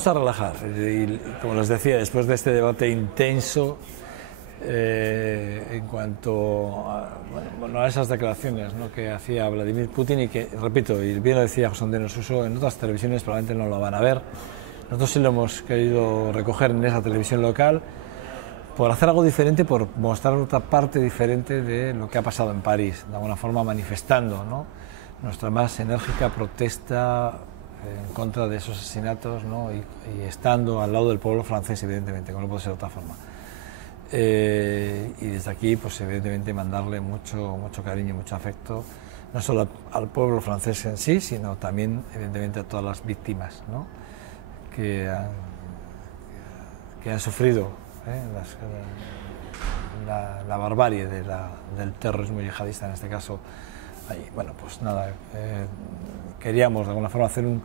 Vamos a relajar y, como les decía, después de este debate intenso en cuanto a esas declaraciones, ¿no?, que hacía Vladimir Putin y que, repito, y bien lo decía José Antonio Suso, en otras televisiones probablemente no lo van a ver. Nosotros sí lo hemos querido recoger en esa televisión local por hacer algo diferente, por mostrar otra parte diferente de lo que ha pasado en París, de alguna forma manifestando, ¿no?, nuestra más enérgica protesta en contra de esos asesinatos, ¿no?, y estando al lado del pueblo francés, evidentemente, como no puede ser de otra forma. Y desde aquí, pues evidentemente, mandarle mucho cariño y mucho afecto, no solo al pueblo francés en sí, sino también, evidentemente, a todas las víctimas, ¿no?, que han sufrido la barbarie del terrorismo yihadista, en este caso. Bueno, pues nada, queríamos de alguna forma hacer un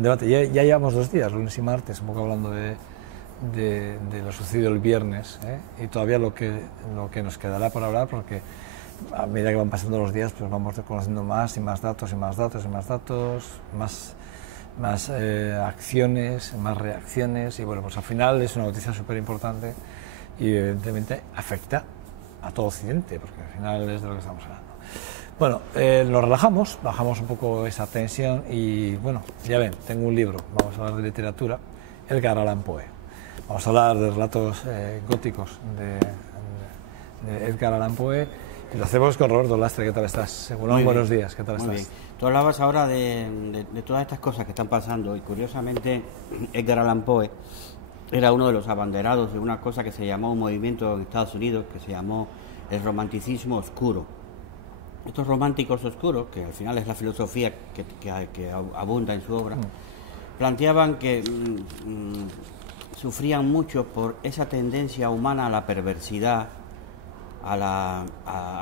debate. Ya llevamos 2 días, lunes y martes, un poco hablando de lo sucedido el viernes, y todavía lo que nos quedará por hablar, porque a medida que van pasando los días, pues vamos conociendo más y más datos y más datos y más datos, más acciones, más reacciones, y bueno, pues al final es una noticia súper importante y evidentemente afecta a todo Occidente, porque al final es de lo que estamos hablando. Bueno, nos relajamos, bajamos un poco esa tensión y, bueno, ya ven, tengo un libro, vamos a hablar de literatura, Edgar Allan Poe. Vamos a hablar de relatos góticos de Edgar Allan Poe, y lo hacemos con Roberto Lastre. ¿Qué tal estás? Según buenos días, ¿qué tal estás? Bien. Tú hablabas ahora de todas estas cosas que están pasando, y curiosamente Edgar Allan Poe era uno de los abanderados de una cosa que se llamó un movimiento en Estados Unidos que se llamó el romanticismo oscuro. Estos románticos oscuros, que al final es la filosofía que abunda en su obra, planteaban que sufrían mucho por esa tendencia humana a la perversidad, a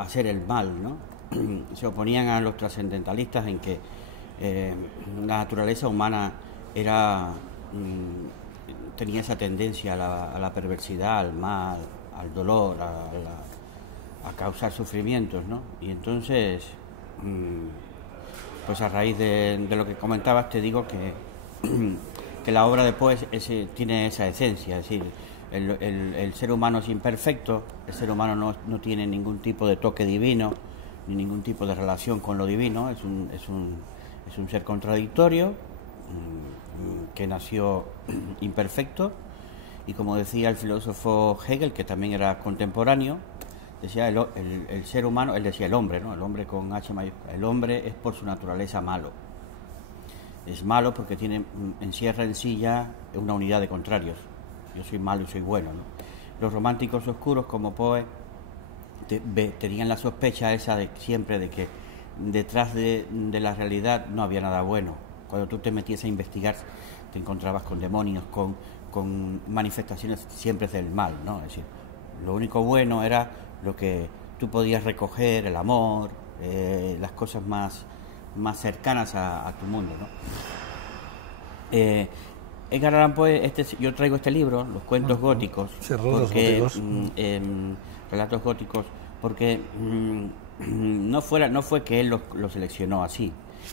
hacer el mal, ¿no? Se oponían a los trascendentalistas en que la naturaleza humana tenía esa tendencia a la perversidad, al mal, al dolor, a causar sufrimientos, ¿no? Y entonces, pues a raíz de lo que comentabas, te digo que la obra de Poe tiene esa esencia, es decir, el ser humano es imperfecto, el ser humano no tiene ningún tipo de toque divino, ni ningún tipo de relación con lo divino, es un ser contradictorio, que nació imperfecto, y como decía el filósofo Hegel, que también era contemporáneo, decía el ser humano, él decía el hombre, ¿no?, el hombre con H mayúscula, el hombre es por su naturaleza malo. Es malo porque encierra en sí ya una unidad de contrarios. Yo soy malo y soy bueno, ¿no? Los románticos oscuros como Poe tenían la sospecha esa siempre de que detrás de la realidad no había nada bueno. Cuando tú te metías a investigar te encontrabas con demonios, con manifestaciones siempre del mal, ¿no? Es decir, lo único bueno era lo que tú podías recoger, el amor, las cosas más cercanas a tu mundo, ¿no? Edgar Allan Poe, yo traigo este libro, Los cuentos góticos, relatos góticos, porque no fue que él lo seleccionó así,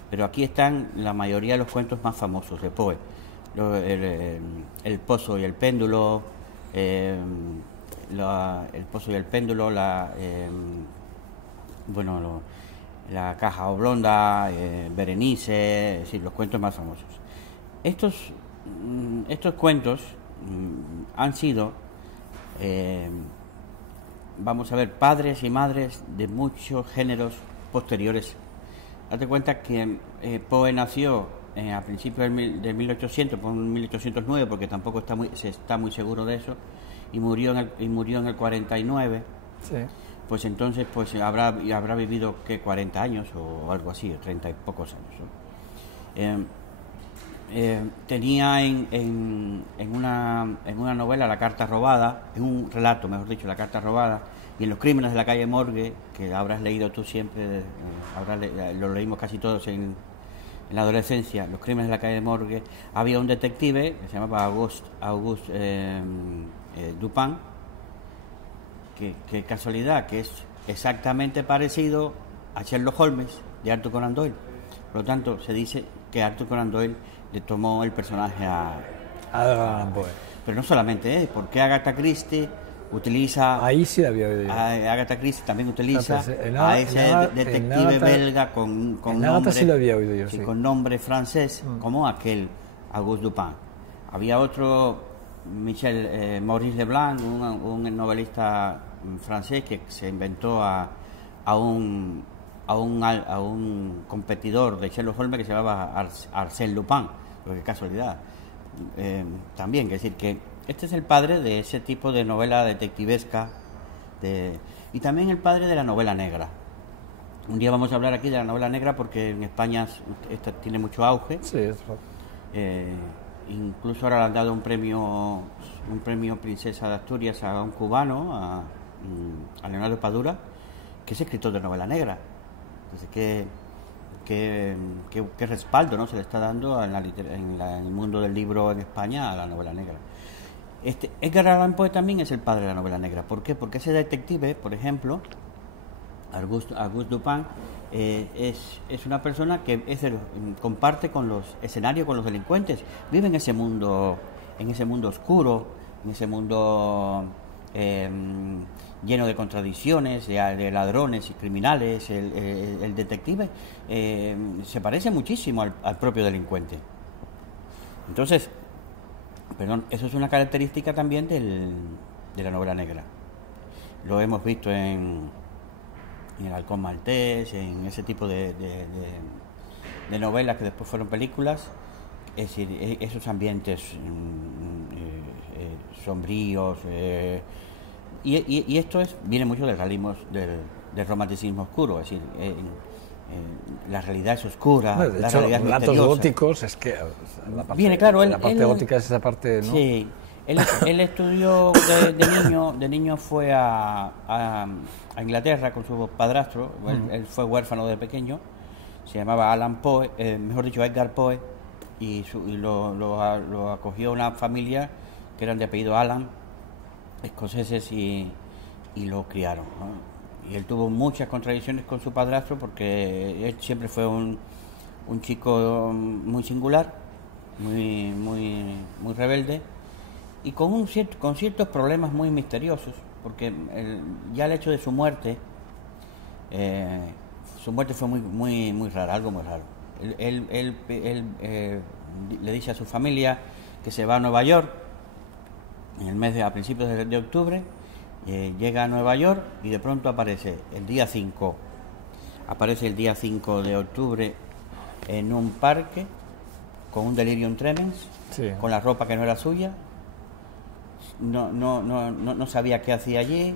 pero aquí están la mayoría de los cuentos más famosos de Poe. El pozo y el péndulo, la caja oblonda, Berenice, es decir, los cuentos más famosos. Estos cuentos han sido, vamos a ver, padres y madres de muchos géneros posteriores. Date cuenta que Poe nació a principios de 1800, por 1809, porque tampoco se está muy seguro de eso, y murió en el 49. Sí. Pues entonces habrá vivido, ¿qué?, 40 años o algo así, 30 y pocos años, ¿no? Tenía en una novela, La carta robada, en un relato, mejor dicho, La carta robada, y en Los crímenes de la calle Morgue, que habrás leído tú siempre, lo leímos casi todos en la adolescencia, Los crímenes de la calle Morgue, había un detective que se llamaba Auguste Dupin, que casualidad, que es exactamente parecido a Sherlock Holmes de Arthur Conan Doyle. Por lo tanto, se dice que Arthur Conan Doyle le tomó el personaje a Edgar Allan Poe. Pero no solamente, porque Agatha Christie utiliza... Ahí sí la había oído yo. Agatha Christie también utiliza Entonces, a ese detective belga con nombre... sí lo había oído yo, sí. Con nombre francés, como aquel Auguste Dupin. Había otro, Maurice Leblanc, un novelista francés que se inventó a un competidor de Sherlock Holmes que se llamaba Arsène Lupin, pero qué casualidad. También, es decir, que este es el padre de ese tipo de novela detectivesca y también el padre de la novela negra. Un día vamos a hablar aquí de la novela negra porque en España esta tiene mucho auge. Sí, es verdad. Incluso ahora le han dado un premio Princesa de Asturias a un cubano, a Leonardo Padura, que es escritor de novela negra. Entonces, qué respaldo, ¿no?, se le está dando en el mundo del libro en España a la novela negra. Edgar Allan Poe también es el padre de la novela negra. ¿Por qué? Porque ese detective, por ejemplo, Auguste Dupin, es una persona que comparte con los escenarios con los delincuentes, vive en ese mundo oscuro, en ese mundo lleno de contradicciones, de ladrones y criminales. El detective se parece muchísimo al propio delincuente. Entonces, eso es una característica también de la novela negra. Lo hemos visto en El Halcón Maltés, en ese tipo de novelas que después fueron películas. Es decir, esos ambientes sombríos, y esto viene mucho del realismo, del romanticismo oscuro. Es decir, la realidad es oscura, bueno, de la hecho, realidad es relatos misteriosa. góticos es que la parte, Viene, claro, la parte gótica es esa parte, ¿no? Sí, él estudió de niño fue a Inglaterra con su padrastro. Él fue huérfano de pequeño, se llamaba Allan Poe, mejor dicho Edgar Poe, y lo acogió una familia que eran de apellido Allan, escoceses, y lo criaron, ¿no? Y él tuvo muchas contradicciones con su padrastro porque él siempre fue un chico muy singular, muy rebelde, y con ciertos problemas muy misteriosos, porque ya el hecho de su muerte fue muy rara, algo muy raro. Él le dice a su familia que se va a Nueva York a principios de octubre. Llega a Nueva York y de pronto aparece el día 5 de octubre en un parque con un delirium tremens, sí, con la ropa que no era suya. No sabía qué hacía allí,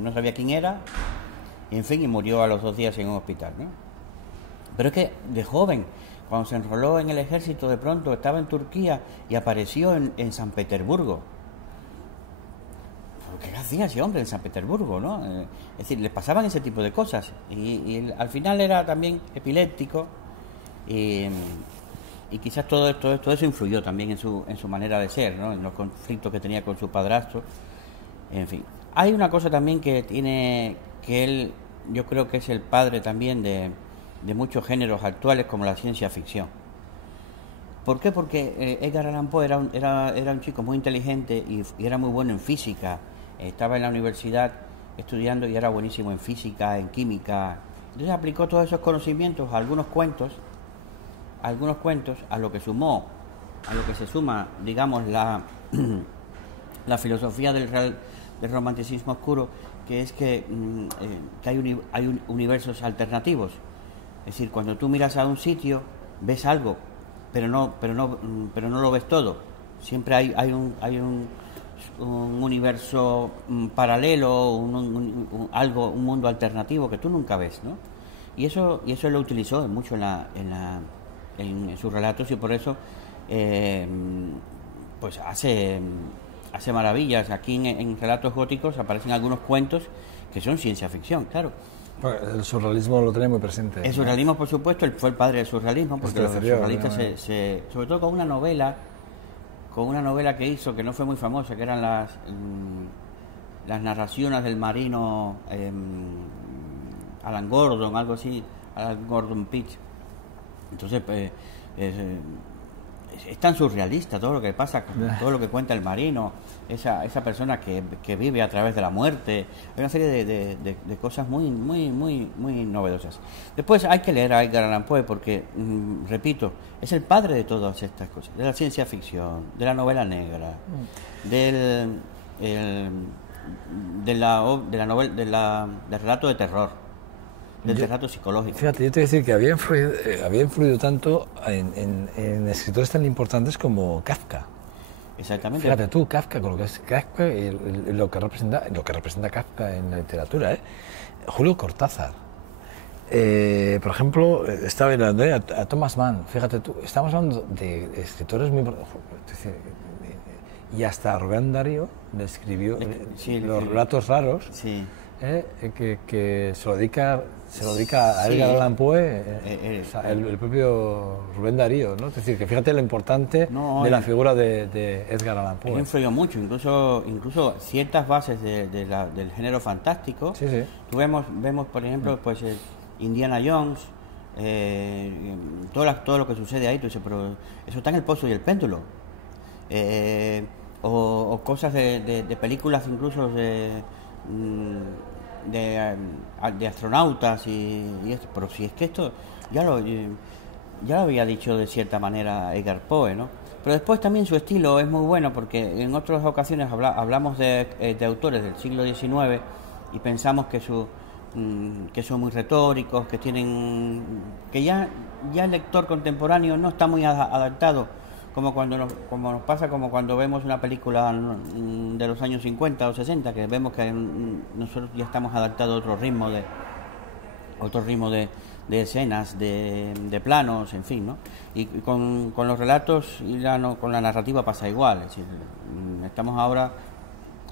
no sabía quién era, y en fin, y murió a los 2 días en un hospital, ¿no? Pero es que de joven, cuando se enroló en el ejército, de pronto estaba en Turquía y apareció en San Petersburgo. ¿Qué hacía ese hombre en San Petersburgo, no? Es decir, le pasaban ese tipo de cosas, y al final era también epiléptico, y quizás todo eso influyó también en su manera de ser, ¿no?, en los conflictos que tenía con su padrastro. En fin, hay una cosa también que él, yo creo que es el padre también de muchos géneros actuales, como la ciencia ficción. ¿Por qué? Porque Edgar Allan Poe era un chico muy inteligente y era muy bueno en física. Estaba en la universidad estudiando y era buenísimo en física, en química. Entonces aplicó todos esos conocimientos a algunos cuentos, a lo que se suma, digamos, la filosofía del romanticismo oscuro, que es que hay universos alternativos. Es decir, cuando tú miras a un sitio, ves algo, pero no lo ves todo. Siempre hay un universo paralelo, un mundo alternativo que tú nunca ves, ¿no? Y eso lo utilizó mucho en sus relatos, y por eso pues hace maravillas. Aquí en Relatos Góticos aparecen algunos cuentos que son ciencia ficción, claro. El surrealismo lo tiene muy presente. El surrealismo, por supuesto, él fue el padre del surrealismo, porque los surrealistas sobre todo con una novela que hizo, que no fue muy famosa, que eran las narraciones del marino Alan Gordon, algo así, Alan Gordon Pitch. Entonces, es tan surrealista todo lo que pasa, todo lo que cuenta el marino, esa persona que vive a través de la muerte. Hay una serie de cosas muy novedosas. Después hay que leer a Edgar Allan Poe porque, repito, es el padre de todas estas cosas, de la ciencia ficción, de la novela negra, del relato de terror, del relato psicológico. Fíjate, yo te voy a decir que había influido tanto en escritores tan importantes como Kafka. Exactamente. Fíjate tú, Kafka, con lo que es Kafka y lo que representa Kafka en la literatura, Julio Cortázar. Por ejemplo, estaba hablando a Thomas Mann. Fíjate tú, estamos hablando de escritores muy... Y hasta Rubén Darío le escribió los relatos raros, sí. Que se lo dedica a Edgar Allan Poe, el propio Rubén Darío, ¿no? Es decir, que fíjate lo importante de la figura de Edgar Allan Poe. Influyó mucho, incluso ciertas bases del género fantástico. Sí, sí. Vemos, por ejemplo, pues Indiana Jones, todo lo que sucede ahí, pero eso está en El Pozo y el Péndulo. O cosas de películas incluso de astronautas y esto. Pero si es que esto ya lo había dicho de cierta manera Edgar Poe, ¿no? Pero después también su estilo es muy bueno porque en otras ocasiones hablamos de autores del siglo XIX y pensamos que son muy retóricos, que ya el lector contemporáneo no está muy adaptado, como nos pasa cuando vemos una película de los años 50 o 60, que vemos que nosotros ya estamos adaptados a otro ritmo de escenas, de planos, en fin, ¿no? Y con los relatos y con la narrativa pasa igual. Es decir, estamos ahora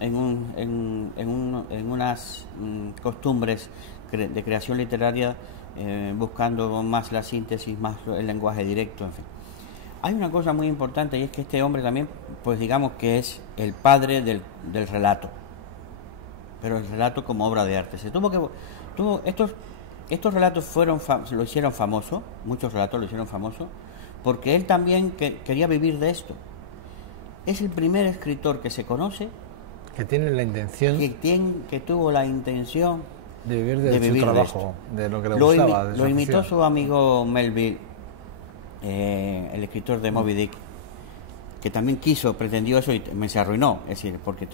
en unas costumbres de creación literaria, buscando más la síntesis, más el lenguaje directo, en fin. Hay una cosa muy importante y es que este hombre también, pues digamos que es el padre del relato, pero el relato como obra de arte. Estos relatos lo hicieron famoso, muchos relatos lo hicieron famoso, porque él también quería vivir de esto. Es el primer escritor que se conoce que tiene la intención que tuvo la intención de vivir de su trabajo, de lo que le gustaba. Lo imitó su amigo Melville, el escritor de Moby Dick, que también pretendió eso y se arruinó. Es decir, porque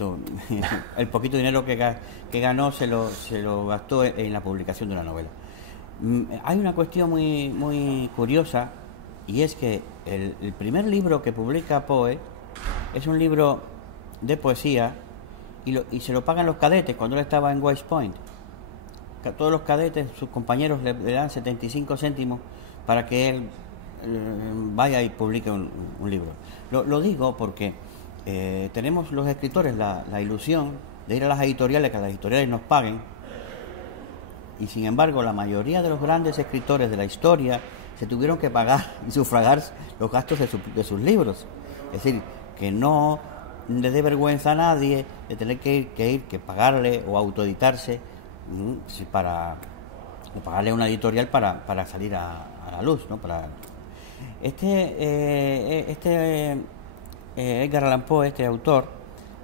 el poquito dinero que ganó se lo gastó en la publicación de una novela. Hay una cuestión muy, muy curiosa, y es que el primer libro que publica Poe es un libro de poesía y se lo pagan los cadetes cuando él estaba en West Point. Todos los cadetes, sus compañeros le dan 75 céntimos para que él vaya y publique un libro. Lo digo porque tenemos los escritores la ilusión de ir a las editoriales, que las editoriales nos paguen, y sin embargo la mayoría de los grandes escritores de la historia se tuvieron que pagar y sufragar los gastos de sus libros. Es decir, que no le dé vergüenza a nadie de tener que pagarle o autoeditarse para pagarle a una editorial para salir a la luz, ¿no? Edgar Allan Poe, este autor,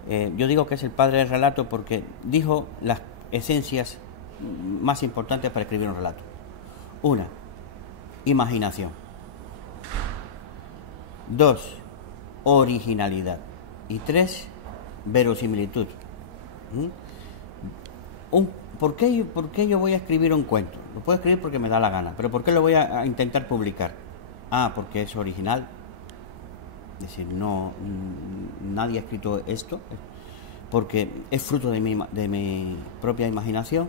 yo digo que es el padre del relato porque dijo las esencias más importantes para escribir un relato. 1, imaginación. 2, originalidad. Y 3, verosimilitud. ¿Por qué yo voy a escribir un cuento? Lo puedo escribir porque me da la gana, pero ¿por qué lo voy a intentar publicar? Porque es original. Es decir, nadie ha escrito esto, porque es fruto de mi propia imaginación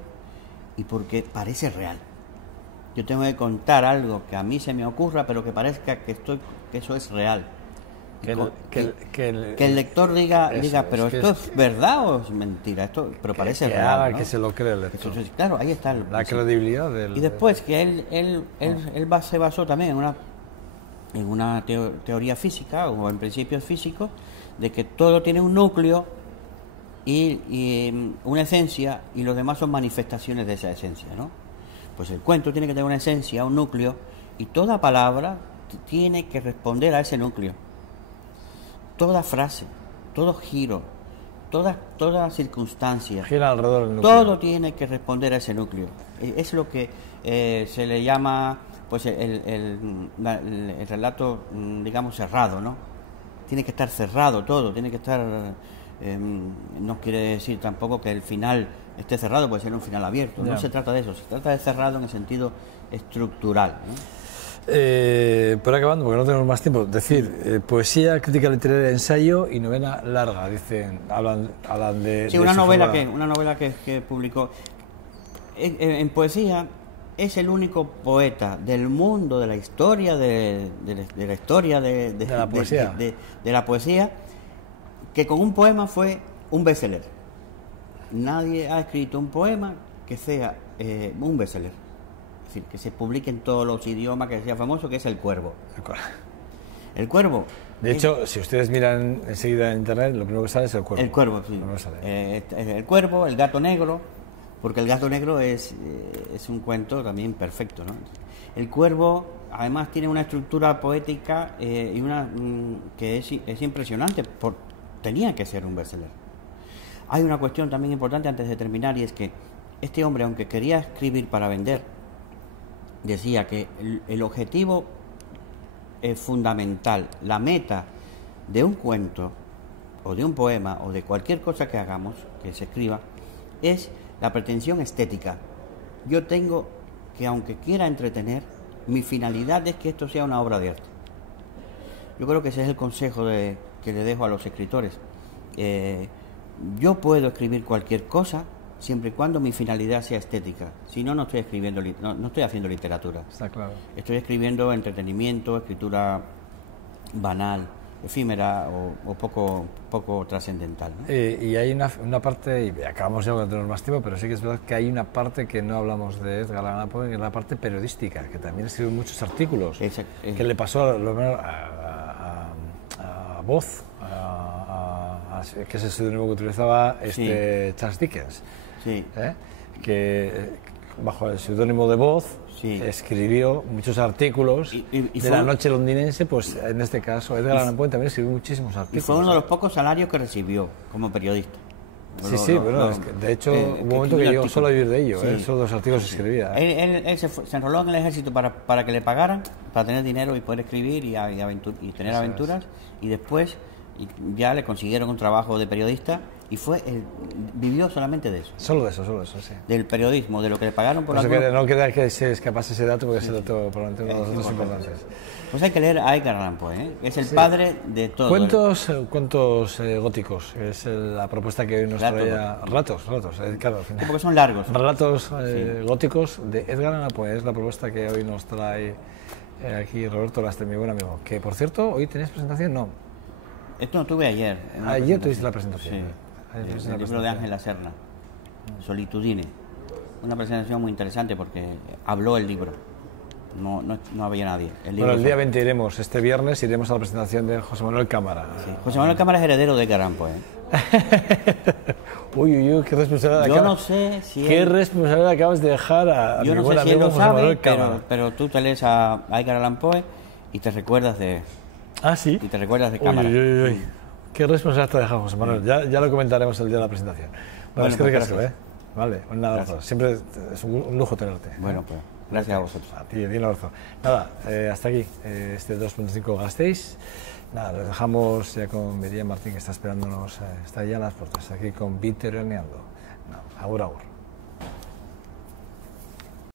y porque parece real. Yo tengo que contar algo que a mí se me ocurra, pero que parezca que eso es real. Que el lector diga, pero esto es verdad o es mentira, pero parece real, ¿no? Que se lo cree el lector. Entonces, claro, ahí está la credibilidad del... Y después que él se basó también en una teoría física o en principios físicos de que todo tiene un núcleo y una esencia, y los demás son manifestaciones de esa esencia, ¿no? Pues el cuento tiene que tener una esencia, un núcleo, y toda palabra tiene que responder a ese núcleo. toda frase, todo giro, toda circunstancia, gira alrededor del núcleo. todo tiene que responder a ese núcleo. Es lo que se le llama pues el relato, digamos, cerrado, ¿no? Tiene que estar cerrado todo, tiene que estar... no quiere decir tampoco que el final esté cerrado, puede ser un final abierto. No se trata de eso, se trata de cerrado en el sentido estructural, ¿no? Pero acabando, porque no tenemos más tiempo, decir, poesía, crítica literaria, ensayo y novela larga, dicen, hablan de... Sí, una novela que publicó. En poesía es el único poeta del mundo de la historia, de la historia de la poesía, que con un poema fue un bestseller. Nadie ha escrito un poema que sea un bestseller. Es decir, que se publique en todos los idiomas, que sea famoso, que es El Cuervo. El Cuervo. De hecho, si ustedes miran enseguida en internet, lo primero que sale es El Cuervo. El Cuervo, sí. El Cuervo, El Gato Negro, porque El Gato Negro es un cuento también perfecto, ¿no? El Cuervo, además, tiene una estructura poética y una que es impresionante. Tenía que ser un bestseller. Hay una cuestión también importante antes de terminar, y es que este hombre, aunque quería escribir para vender, decía que el objetivo fundamental, la meta de un cuento o de un poema o de cualquier cosa que hagamos, que se escriba, es la pretensión estética. Yo tengo que, aunque quiera entretener, mi finalidad es que esto sea una obra de arte. Yo creo que ese es el consejo que le dejo a los escritores. Yo puedo escribir cualquier cosa siempre y cuando mi finalidad sea estética. Si no, no estoy escribiendo, no estoy haciendo literatura. Está claro. Estoy escribiendo entretenimiento, escritura banal, efímera o poco trascendental, ¿no? Y hay una parte, y acabamos ya de tener más tiempo, pero sí que es verdad que hay una parte que no hablamos de Edgar Allan Poe, que es la parte periodística, que también escribió muchos artículos, que le pasó a Voz, que es el seudónimo que utilizaba Charles Dickens, que bajo el seudónimo de Voz escribió muchos artículos de la noche londinense. Pues en este caso Edgar Allan Poe también escribió muchísimos artículos. Y fue uno de los pocos salarios que recibió como periodista. Bueno, es que, de hecho hubo un momento que llegó solo a vivir de ello, solo dos artículos escribía. Él se enroló en el ejército para que le pagaran, para tener dinero y poder escribir y tener aventuras, y después ya le consiguieron un trabajo de periodista y vivió solamente de eso. Solo de eso, sí. Del periodismo, de lo que le pagaron por eso. No queda que se escapase ese dato, porque ese dato probablemente uno de los datos importantes. Pues hay que leer a Edgar Allan Poe, es el padre de todo. Cuentos góticos, es la propuesta que hoy nos traía. Relatos, claro, al final. Porque son largos. Relatos góticos de Edgar Allan Poe es la propuesta que hoy nos trae aquí Roberto Lastre, mi buen amigo. Que, por cierto, ¿hoy tenéis presentación? No. Esto lo tuve ayer. Ayer tuviste la presentación. Sí. El libro de Ángel Lacerna, Solitudine. Una presentación muy interesante porque habló el libro. No había nadie. El día 20 iremos, este viernes iremos a la presentación de José Manuel Cámara. Sí. José Manuel Cámara es heredero de Edgar Allan Poe. Uy, qué responsabilidad. Yo no sé si qué responsabilidad acabas de dejar a mi buen amigo José Manuel Cámara. Pero tú te lees a Edgar Allan Poe y te recuerdas de... ¿Ah, sí? Y te recuerdas de Cámara. Qué responsabilidad te ha dejado, José Manuel. Ya lo comentaremos el día de la presentación. Bueno, es que ricasco, Vale, un abrazo. Siempre es un lujo tenerte. Bueno, pues gracias a vosotros. A ti, un abrazo. Nada, hasta aquí, este 2.5 Gasteiz. Nada, lo dejamos ya con Miriam Martín, que está esperándonos, está ya en las puertas, aquí con Mediterraneando. Agur, agur.